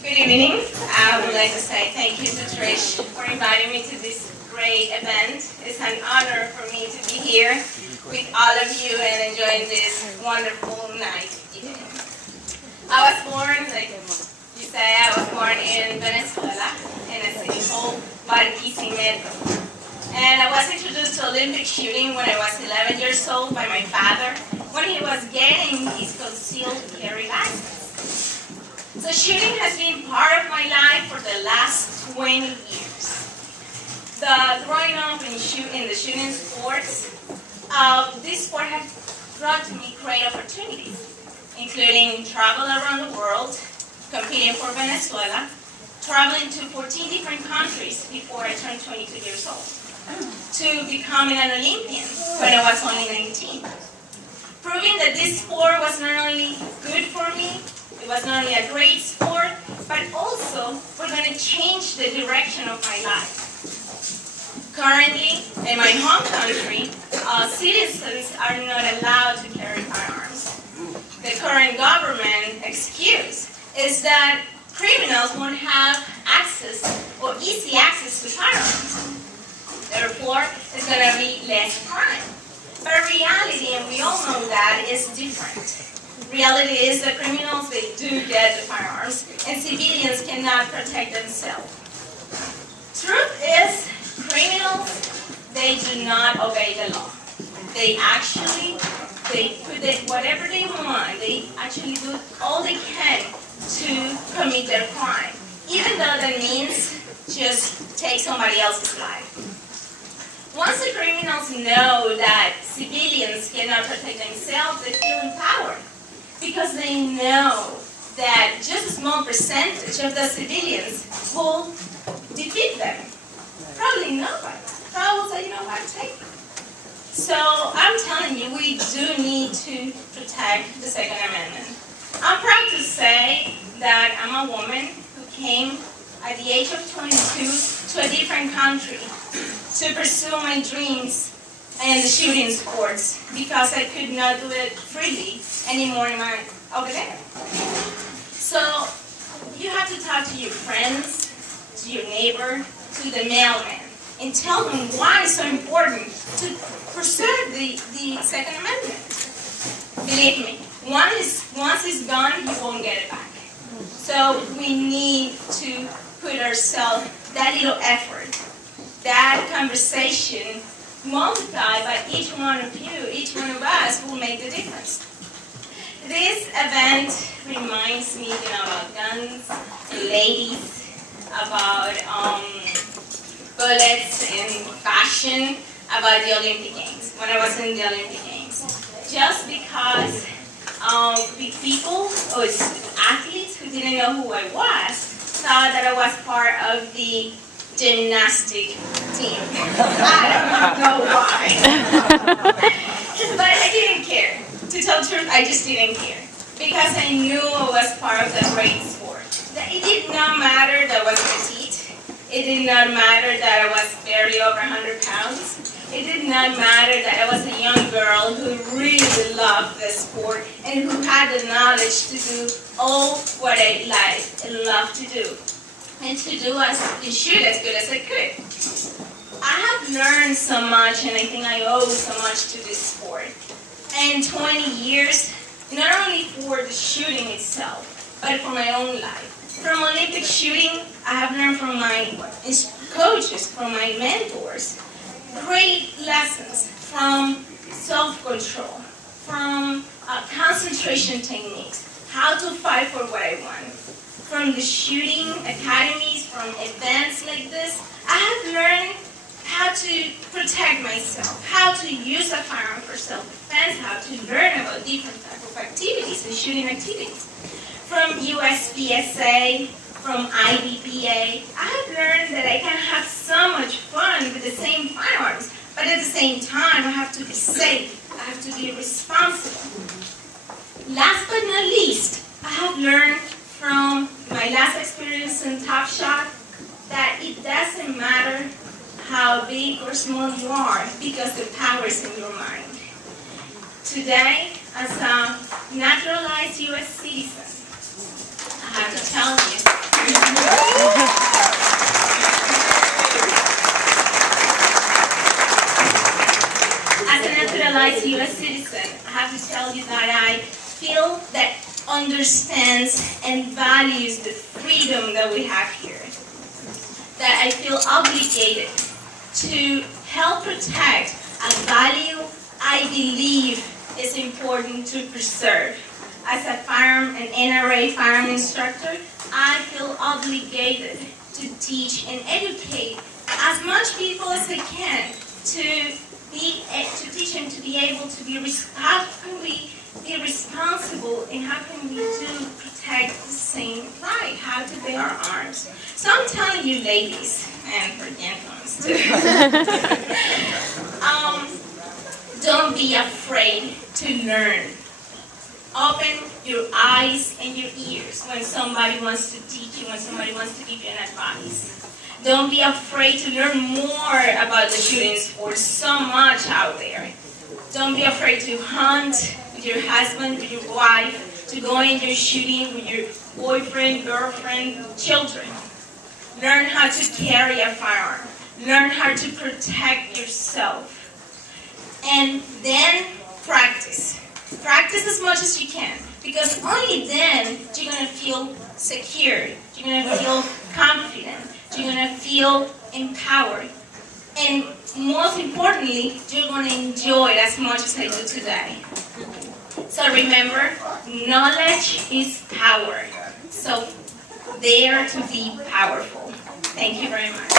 Good evening. I would like to say thank you to Trish for inviting me to this great event. It's an honor for me to be here with all of you and enjoying this wonderful night. I was born, like you say, I was born in Venezuela in a city called Barquisimeto. And I was introduced to Olympic shooting when I was 11 years old by my father when he was getting his concealed carry license. So shooting has been part of my life for the last 20 years. Growing up in the shooting sports, this sport has brought to me great opportunities, including travel around the world, competing for Venezuela, traveling to 14 different countries before I turned 22 years old, to becoming an Olympian when I was only 19. Proving that this sport was not only good for me, it was not only a great sport, but also we're going to change the direction of my life. Currently, in my home country, citizens are not allowed to carry firearms. The current government excuse is that criminals won't have access or easy access to firearms. Therefore, it's going to be less crime. But reality, and we all know that, is different. Reality is that criminals, they do get the firearms, and civilians cannot protect themselves. Truth is, criminals, they do not obey the law. They put whatever they want, they actually do all they can to commit their crime, even though that means just take somebody else's life. Once the criminals know that civilians cannot protect themselves, they feel empowered because they know that just a small percentage of the civilians will defeat them. Probably nobody. Probably will say, you know what, take it. So I'm telling you, we do need to protect the Second Amendment. I'm proud to say that I'm a woman who came at the age of 22 to a different country to pursue my dreams in the shooting sports because I could not do it freely anymore over there. So you have to talk to your friends, to your neighbor, to the mailman, and tell them why it's so important to preserve the Second Amendment. Believe me, once it's gone, you won't get it back. So we need to put ourselves that little effort, that conversation, multiplied by each one of you, each one of us, will make the difference. This event reminds me, about guns and ladies, about bullets and fashion, about the Olympic Games, when I was in the Olympic Games. Just because people or athletes who didn't know who I was thought that I was part of the gymnastic team. I don't know why. But I didn't care. To tell the truth, I just didn't care. Because I knew I was part of the great sport. It did not matter that I was petite. It did not matter that I was barely over 100 pounds. It did not matter that I was a young girl who really loved the sport and who had the knowledge to do all what I liked and loved to do. And to shoot as good as I could. I have learned so much, and I think I owe so much to this sport. And 20 years, not only for the shooting itself, but for my own life. From Olympic shooting, I have learned from my coaches, from my mentors, great lessons from self-control, from concentration techniques, how to fight for what I want. From the shooting academies, from events like this, I have learned how to protect myself, how to use a firearm for self-defense, how to learn about different types of activities and shooting activities. From USPSA, from IDPA, I have learned that I can have so much fun with the same firearms, but at the same time, I have to be safe, I have to be responsible. Last but not least, I have learned from my last experience in Top Shot that it doesn't matter how big or small you are because the power is in your mind. Today, as a naturalized U.S. citizen, I have to tell you As an naturalized U.S. citizen, I have to tell you that I feel that understands and values the freedom that we have here. That I feel obligated to help protect a value I believe is important to preserve. As a an NRA firearm instructor, I feel obligated to teach and educate as much people as I can to teach them to be able to be how can we be responsible and how can we do protect the same right, how to bear our arms. So I'm telling you ladies, and for gentlemen too, don't be afraid to learn. Open your eyes and your ears when somebody wants to teach you, when somebody wants to give you an advice. Don't be afraid to learn more about the shooting sport. So much out there. Don't be afraid to hunt with your husband, with your wife, to go in your shooting with your boyfriend, girlfriend, children. Learn how to carry a firearm. Learn how to protect yourself. And then practice. Practice as much as you can, because only then you're going to feel secure, you're going to feel confident, you're going to feel empowered, and most importantly, you're going to enjoy it as much as I do today. So remember, knowledge is power. So dare to be powerful. Thank you very much.